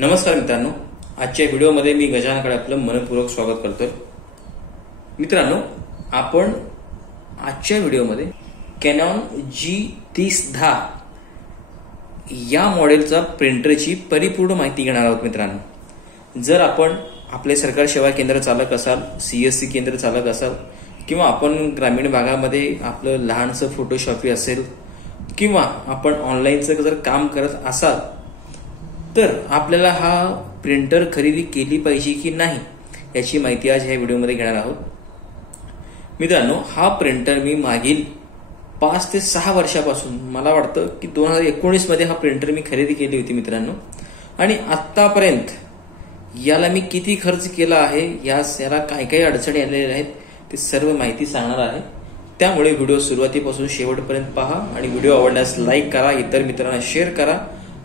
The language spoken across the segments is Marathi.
नमस्कार मित्रांनो, आजच्या व्हिडिओमध्ये मी गजानकडे आपलं मनपूर्वक स्वागत करतोय। मित्रांनो, आपण आजच्या व्हिडिओमध्ये कॅनॉन G3010 या मॉडेलचा प्रिंटरची परिपूर्ण माहिती घेणार आहोत। मित्रांनो, जर आपण आपले सरकार सेवा केंद्र चालक असाल, CSC केंद्र चालक असाल किंवा आपण ग्रामीण भागामध्ये आपलं लहानसं फोटोशॉपी असेल किंवा आपण ऑनलाईनचं जर काम करत असाल तर आपल्याला हा प्रिंटर खरेदी केली पाहिजे की नाही याची माहिती आज ह्या व्हिडिओमध्ये घेणार आहोत। मित्रांनो, हा प्रिंटर मी मागील 5 ते 6 वर्षापासून मला वाटतं की 2019 मध्ये हा प्रिंटर मी खरेदी केली होती मित्रांनो, आणि आतापर्यंत याला मी किती खर्च केला आहे, याला काय काय अडचणी आलेल्या आहेत ते सर्व माहिती सांगणार आहे। त्यामुळे व्हिडिओ सुरुवातीपासून शेवटपर्यंत पहा आणि व्हिडिओ आवडल्यास लाईक करा, इतर मित्रांना शेअर करा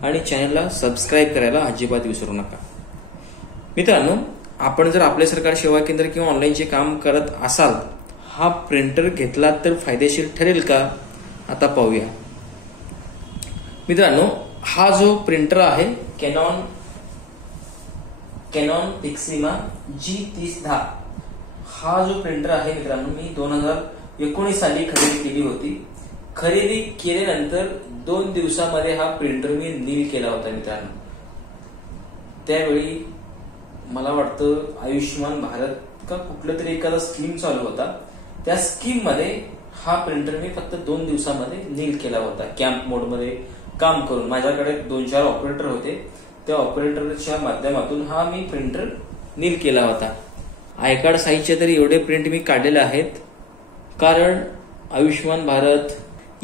आणि चॅनलला सबस्क्राइब करायला अजिबात विसरू नका। मित्रांनो, आपण जर आपले सरकार सेवा केंद्र किंवा ऑनलाईनचे काम करत असाल, हा प्रिंटर घेतला तर फायदेशीर ठरेल का, आता पाहूया। मित्रांनो, हा जो प्रिंटर आहे कॅनॉन पिक्सिमा G3010 हा जो प्रिंटर आहे मित्रांनो, मी 2019 साली खरेदी केली होती। खरेदी केल्यानंतर 2 दिवसामध्ये हा प्रिंटर मी नील केला होता मित्रांनो। त्यावेळी मला वाटतं आयुष्यमान भारत का कुठलं तरी एखादा स्कीम चालू होता, त्या स्कीम मध्ये हा प्रिंटर मी फक्त 2 दिवसामध्ये नील केला होता। कॅम्प मोड मध्ये काम करून माझ्याकडे 2-4 ऑपरेटर होते, त्या ऑपरेटरच्या माध्यमातून हा मी प्रिंटर नील केला होता। आय कार्ड साईजचे तरी एवढे प्रिंट मी काढलेले आहेत, कारण आयुष्यमान भारत,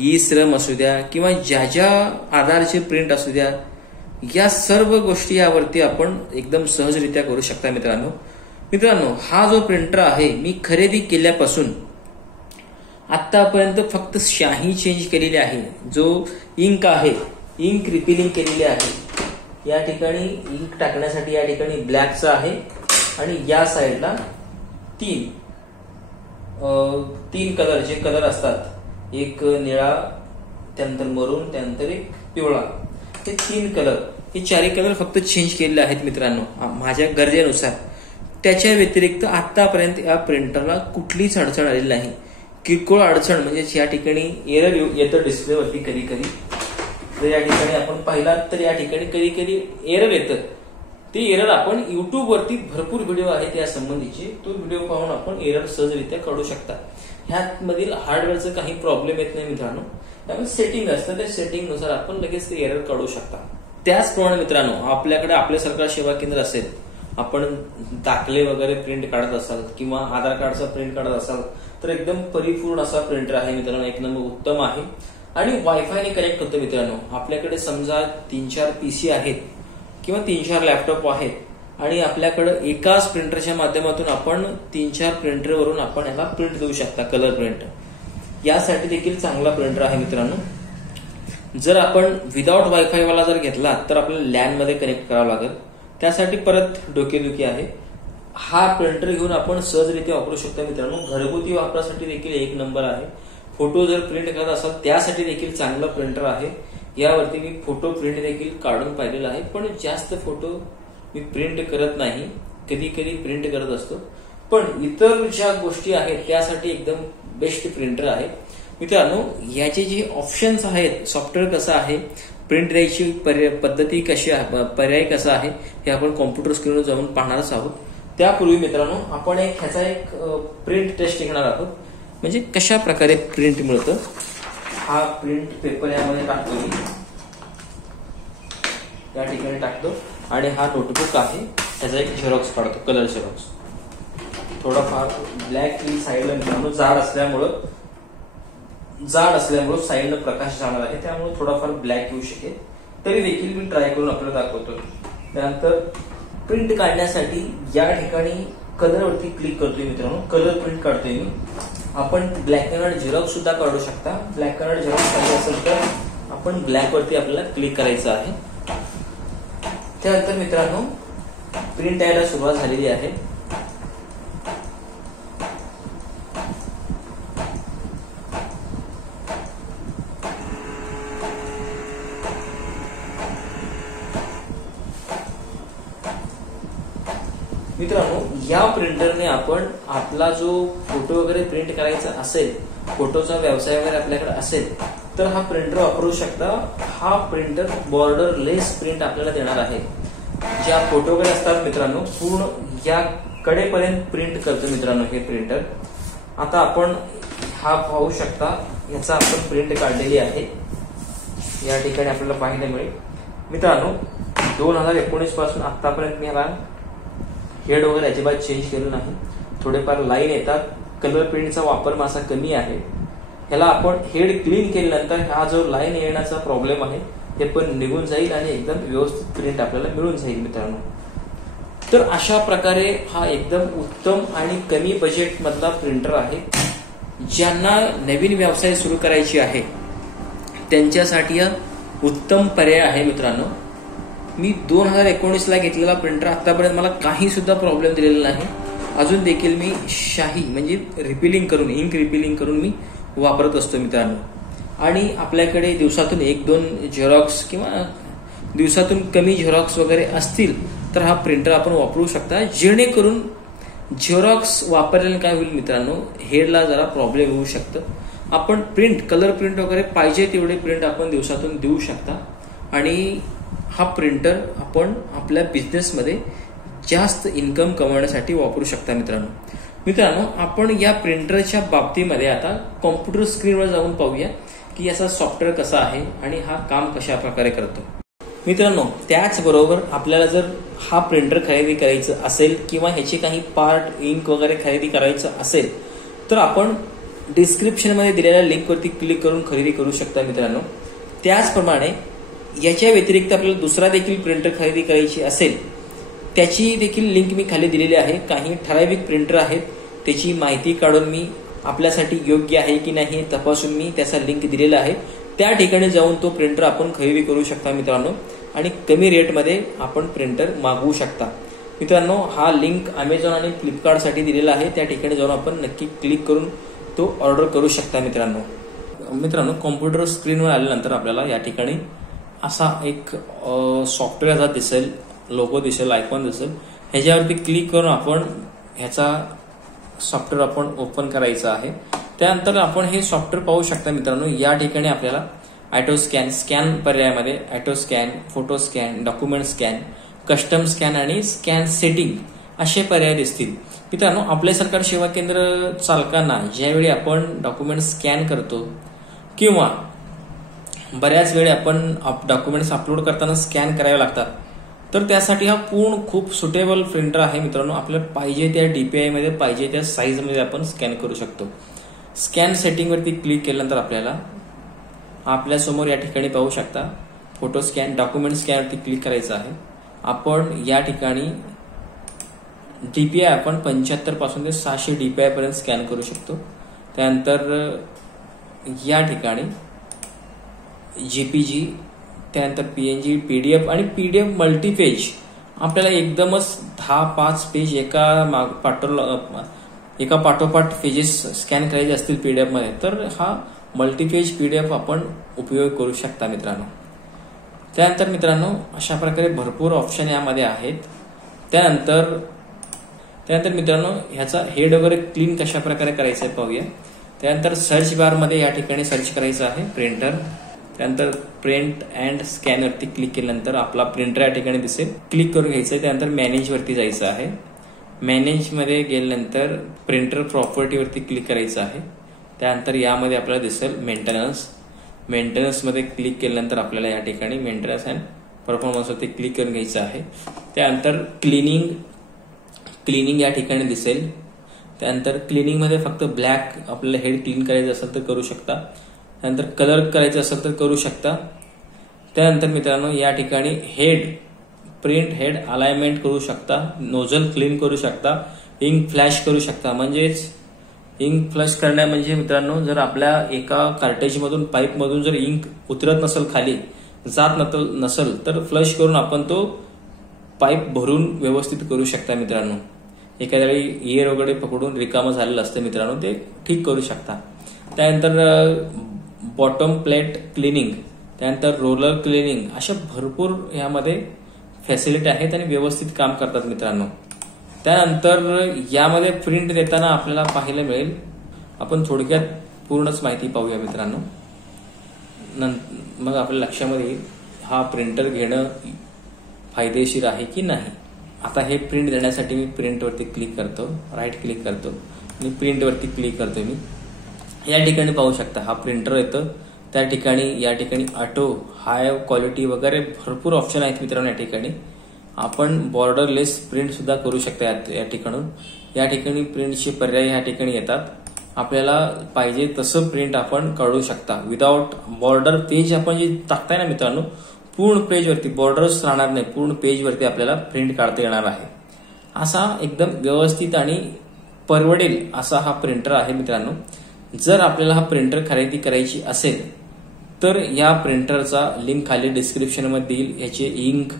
ई श्रम असू द्या किंवा ज्या आधारचे प्रिंट असू द्या, या सर्व गोष्टी यावरती आपण एकदम सहजरित्या करू शकता। मित्रांनो, हा जो प्रिंटर आहे मी खरेदी केल्यापासून आतापर्यंत फक्त शाही चेंज केलेली आहे। जो इंक आहे, इंक रिपिलिंग केलेली आहे। या ठिकाणी इंक टाकण्यासाठी या ठिकाणी ब्लॅकचं आहे आणि या साईडला तीन कलरचे कलर असतात, एक निळा, त्यानंतर मरून, त्यानंतर एक पिवळा, हे 3 कलर, हे 4 कलर फक्त चेंज केलेले आहेत मित्रांनो माझ्या गरजेनुसार। त्याच्या व्यतिरिक्त आतापर्यंत या प्रिंटरला कुठलीच अडचण आलेली नाही। किरकोळ अडचण म्हणजे या ठिकाणी एरर येतं डिस्प्लेवरती कधी कधी, तर या ठिकाणी आपण पाहिला तर या ठिकाणी कधी कधी एरर येतं। ते एरर आपण YouTube वरती भरपूर व्हिडिओ आहेत या संबंधीचे, तो व्हिडिओ पाहून आपण एरर सहजरित्या काढू शकता। ह्यात मधील हार्डवेअरचं काही प्रॉब्लेम येत नाही मित्रांनो, त्यामुळे सेटिंग असतं, त्या सेटिंग नुसार आपण लगेच ते एरर काढू शकता। त्याचप्रमाणे मित्रांनो, आपल्याकडे आपले सरकार सेवा केंद्र असेल, आपण दाखले वगैरे प्रिंट काढत असाल किंवा आधार कार्डचा प्रिंट काढत असाल तर एकदम परिपूर्ण असा प्रिंटर आहे मित्रांनो, एक नंबर उत्तम आहे आणि वायफायने कनेक्ट होतं मित्रांनो। आपल्याकडे समजा 3-4 PC आहेत किंवा 3-4 लॅपटॉप आहेत आणि आपल्याकडे एकाच प्रिंटरच्या माध्यमातून आपण 3-4 प्रिंटरवरून आपण याला प्रिंट देऊ शकता, कलर प्रिंट। यासाठी देखील चांगला प्रिंटर आहे मित्रांनो। जर आपण विदाउट वायफाय वाला जर घेतला तर आपल्याला लॅन मध्ये कनेक्ट करावं लागेल, त्यासाठी परत डोकेदुखी आहे। हा प्रिंटर घेऊन आपण सहजरित्या वापरू शकतो मित्रांनो। घरगुती वापरासाठी देखील एक नंबर आहे। फोटो जर प्रिंट करत असाल त्यासाठी देखील चांगला प्रिंटर आहे। यावरती मी फोटो प्रिंट देखील काढून पाहिलेला आहे, पण जास्त फोटो मी प्रिंट करत नाही, कधी कधी प्रिंट करत असतो, पण इतर ज्या गोष्टी आहेत त्यासाठी एकदम बेस्ट प्रिंटर आहे मित्रांनो। याचे जे ऑप्शन्स आहेत, सॉफ्टवेअर कसं आहे, प्रिंट द्यायची पद्धती कशी आहे, पर्याय कसा आहे, हे आपण कॉम्प्युटर स्क्रीनवर जाऊन पाहणारच आहोत। त्यापूर्वी मित्रांनो, आपण ह्याचा एक प्रिंट टेस्ट घेणार आहोत, म्हणजे कशा प्रकारे प्रिंट मिळतं। हा प्रिंट पेपर यामध्ये टाकतो मी, या ठिकाणी टाकतो आणि हा नोटबुक आहे, त्याचा एक झेरॉक्स काढतो, कलर झेरॉक्स। थोडाफार ब्लॅक साईडला मित्रांनो जाड असल्यामुळे साईडला प्रकाश जाणार आहे, त्यामुळे थोडाफार ब्लॅक येऊ शकेल, तरी देखील मी ट्राय करून आपल्याला दाखवतो। त्यानंतर प्रिंट काढण्यासाठी या ठिकाणी कलर वरती क्लिक करतोय मित्रांनो, कलर प्रिंट काढतोय मी। आपण ब्लॅक अँड व्हाईट झेरॉक्स सुद्धा काढू शकता। ब्लॅक अँड व्हाईट झेरॉक्स काढायचं असेल तर आपण ब्लॅक वरती आपल्याला क्लिक करायचं आहे। त्यानंतर मित्रांनो, प्रिंट यायला सुरुवात झालेली आहे। मित्रांनो, या प्रिंटरने आपण आपला जो फोटो वगैरे प्रिंट करायचा असेल, फोटोचा व्यवसाय वगैरे आपल्याकडे असेल, तर हा प्रिंटर वापरू शकता. हा प्रिंटर बॉर्डरलेस प्रिंट आपल्याला देणार आहे. ज्या फोटो वगैरे असतात मित्रांनो, पूर्ण या कडेपर्यंत प्रिंट करतो मित्रांनो हे प्रिंटर. आता आपण हा पाहू शकता, याचा आपण प्रिंट काढलेली आहे. या ठिकाणी आपल्याला पाहायला मिळेल. मित्रांनो, 2019 पासून आतापर्यंत मी ह्याला हेड वगैरे अजिबात चेंज केलं नाही. थोडेफार लाईन येतात, कलर प्रिंटचा वापर माझा कमी आहे. ह्याला आपण हेड क्लीन केल्यानंतर हा जो लाईन येण्याचा प्रॉब्लेम आहे ते पण निघून जाईल आणि एकदम व्यवस्थित प्रिंट आपल्याला मिळून जाईल मित्रांनो. तर अशा प्रकारे हा एकदम उत्तम आणि कमी बजेट मधला प्रिंटर आहे. ज्यांना नवीन व्यवसाय सुरू करायची आहे त्यांच्यासाठी हा उत्तम पर्याय आहे मित्रांनो. मी 2019 घेतलेला प्रिंटर आतापर्यंत मला काही सुद्धा प्रॉब्लेम दिलेला नाही. अजून देखील मी शाही म्हणजे रिपिलिंग करून, इंक रिपिलिंग करून मी वापरत असतो मित्रांनो. आणि आपल्याकडे दिवसातून 1-2 झेरॉक्स किंवा दिवसातून कमी झेरॉक्स वगैरे असतील तर हा प्रिंटर आपण वापरू शकता. जेणेकरून झेरॉक्स वापरल्याने काय होईल मित्रांनो, हेडला जरा प्रॉब्लेम येऊ शकतं. आपण प्रिंट, कलर प्रिंट वगैरे पाहिजे तेवढे प्रिंट आपण दिवसातून देऊ शकता. आणि हा प्रिंटर आपण आपल्या बिझनेसमध्ये जास्त इन्कम कमवण्यासाठी वापरू शकता मित्रांनो. आपण या प्रिंटरच्या बाबतीमध्ये आता कॉम्प्युटर स्क्रीनवर जाऊन पाहूया की याचा सॉफ्टवेअर कसा आहे आणि हा काम कशा प्रकारे करतो. मित्रांनो, त्याचबरोबर आपल्याला जर हा प्रिंटर खरेदी करायचं असेल किंवा ह्याचे काही पार्ट, इंक वगैरे खरेदी करायचं असेल तर आपण डिस्क्रिप्शनमध्ये दिलेल्या लिंकवरती क्लिक करून खरेदी करू शकता मित्रांनो. त्याचप्रमाणे याच्या व्यतिरिक्त आपल्याला दुसरा देखील प्रिंटर खरेदी करायची असेल त्याची देखील लिंक मी खाली दिलेली आहे. काही ठराविक प्रिंटर आहेत, त्याची माहिती काढून मी आपल्यासाठी योग्य आहे की नाही हे तपासून मी त्याचा लिंक दिलेला आहे. त्या ठिकाणी जाऊन तो प्रिंटर आपण खरेदी करू शकता मित्रांनो. आणि कमी रेटमध्ये आपण प्रिंटर मागवू शकता मित्रांनो. हा लिंक अमेझॉन आणि फ्लिपकार्टसाठी दिलेला आहे. त्या ठिकाणी जाऊन आपण नक्की क्लिक करून तो ऑर्डर करू शकता मित्रांनो. कॉम्प्युटर स्क्रीनवर आल्यानंतर आपल्याला या ठिकाणी असा एक सॉफ्टवेअर दिसेल, लोगो दिसेल, आयकॉन दिसेल. ह्याच्यावरती क्लिक करून आपण ह्याचा सॉफ्टवेअर आपण ओपन करायचं आहे. त्यानंतर आपण हे सॉफ्टवेअर पाहू शकता मित्रांनो. या ठिकाणी आपल्याला ऑटो स्कॅन पर्यायामध्ये auto scan, photo scan, document scan, custom scan आणि स्कॅन सेटिंग असे पर्याय दिसतील मित्रांनो. आपले सरकार सेवा केंद्र चालकांना ज्यावेळी आपण डॉक्युमेंट स्कॅन करतो किंवा बऱ्याच वेळी आपण डॉक्युमेंट्स अपलोड करताना स्कॅन करावे लागतात, तर त्यासाठी हा खूप सुटेबल प्रिंटर आहे मित्रांनो. आपल्याला पाहिजे त्या DPI मध्ये, पाहिजे त्या साईजमध्ये आपण स्कॅन करू शकतो. स्कॅन सेटिंगवरती क्लिक केल्यानंतर आपल्याला आपल्यासमोर या ठिकाणी पाहू शकता फोटो स्कॅन, डॉक्युमेंट स्कॅनवरती क्लिक करायचं आहे. आपण या ठिकाणी DPI आपण 75 पासून ते 600 DPI पर्यंत स्कॅन करू शकतो. त्यानंतर या ठिकाणी JPG, त्यानंतर PNG, PDF आणि PDF मल्टीपेज आपल्याला एकदमच 10-5 पेज एका पाठोपाठ पेजेस स्कॅन करायचे असतील PDF मध्ये तर हा मल्टीपेज PDF आपण उपयोग करू शकता मित्रांनो. त्यानंतर मित्रांनो अशा प्रकारे भरपूर ऑप्शन यामध्ये आहेत. त्यानंतर मित्रांनो ह्याचा हेड वगैरे क्लीन कशा प्रकारे करायचं आहे पाहूया. त्यानंतर सर्च बार मध्ये या ठिकाणी सर्च करायचं आहे प्रिंटर. त्यानंतर प्रिंट अँड स्कॅन वरती क्लिक केल्यानंतर आपला प्रिंटर या ठिकाणी दिसेल. क्लिक करून घ्यायचं आहे. त्यानंतर मॅनेज वरती जायचं आहे. मॅनेज मध्ये गेल्यानंतर प्रिंटर प्रॉपर्टी वरती क्लिक करायचं आहे. त्यानंतर यामध्ये आपल्याला दिसेल मेंटेनन्स मध्ये क्लिक केल्यानंतर आपल्याला या ठिकाणी मेंटेनन्स अँड परफॉर्मन्स वरती क्लिक करून घ्यायचं आहे. त्यानंतर क्लिनिंग या ठिकाणी दिसेल. त्यानंतर क्लिनिंग मध्ये फक्त ब्लॅक आपल्याला हेड क्लीन करायचं असेल तर करू शकता. त्यानंतर कलर करायचं असेल तर करू शकता. त्यानंतर मित्रांनो या ठिकाणी प्रिंट हेड अलाइनमेंट करू शकता, नोझल क्लीन करू शकता, इंक फ्लॅश करू शकता. म्हणजेच इंक फ्लॅश करण्या म्हणजे मित्रांनो जर आपल्या एका कार्टेजमधून पाईपमधून जर इंक उतरत नसेल, खाली जात नसेल तर फ्लश करून आपण तो पाईप भरून व्यवस्थित करू शकता मित्रांनो. एखाद्या वेळी एअर वगैरे पकडून रिकामं झालेलं असतं मित्रांनो, ते ठीक करू शकता. त्यानंतर बॉटम प्लेट क्लिनिंग, त्यानंतर रोलर क्लिनिंग, अशा भरपूर यामध्ये फॅसिलिटी आहेत आणि व्यवस्थित काम करतात मित्रांनो. त्यानंतर यामध्ये प्रिंट देताना आपल्याला पाहायला मिळेल, आपण थोडक्यात पूर्णच माहिती पाहूया मित्रांनो, मग आपल्या लक्षामध्ये येईल हा प्रिंटर घेणं फायदेशीर आहे की नाही. आता हे प्रिंट देण्यासाठी मी प्रिंटवरती क्लिक करतो, राईट क्लिक करतो आणि प्रिंटवरती क्लिक करतो. मी या ठिकाणी पाहू शकता हा प्रिंटर येतं. त्या ठिकाणी या ठिकाणी ऑटो, हाय क्वालिटी वगैरे भरपूर ऑप्शन आहेत मित्रांनो. या ठिकाणी आपण बॉर्डरलेस प्रिंट सुद्धा करू शकता. या ठिकाणून या ठिकाणी प्रिंटचे पर्याय या ठिकाणी येतात. आपल्याला पाहिजे तसं प्रिंट आपण काढू शकता. विदाउट बॉर्डर पेज आपण जे टाकताय ना मित्रांनो, पूर्ण पेजवरती बॉर्डर्स राहणार नाही, पूर्ण पेजवरती आपल्याला प्रिंट काढता येणार आहे. असा एकदम व्यवस्थित आणि परवडेल असा हा प्रिंटर आहे मित्रांनो. जर आपल्याला हा प्रिंटर खरेदी करायची असेल तर या प्रिंटरचा लिंक खाली डिस्क्रिप्शन मध्ये देईल. ह्याचे इंक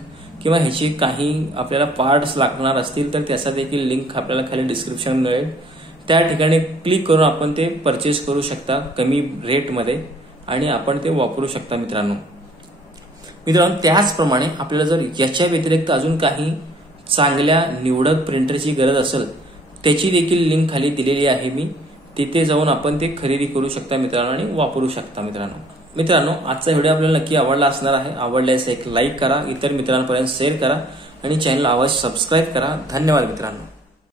किंवा ह्याचे काही आपल्याला पार्ट्स लागणार असतील तर त्याचा देखील लिंक आपल्याला खाली डिस्क्रिप्शन मिळेल. त्या ठिकाणी क्लिक करून आपण ते परचेस करू शकता कमी रेटमध्ये आणि आपण ते वापरू शकता मित्रांनो. त्याचप्रमाणे आपल्याला जर याच्या व्यतिरिक्त अजून काही चांगल्या निवडक प्रिंटरची गरज असेल त्याची देखील लिंक खाली दिलेली आहे मी. तिथे जाऊन आपण ते खरेदी करू शकता मित्रांनो आणि वापरू शकता मित्रांनो. आजचा व्हिडिओ आपल्याला नक्की आवडला असणार आहे. आवडल्यास एक लाईक करा, इतर मित्रांपर्यंत शेअर करा आणि चॅनल अवश्य सबस्क्राईब करा. धन्यवाद मित्रांनो.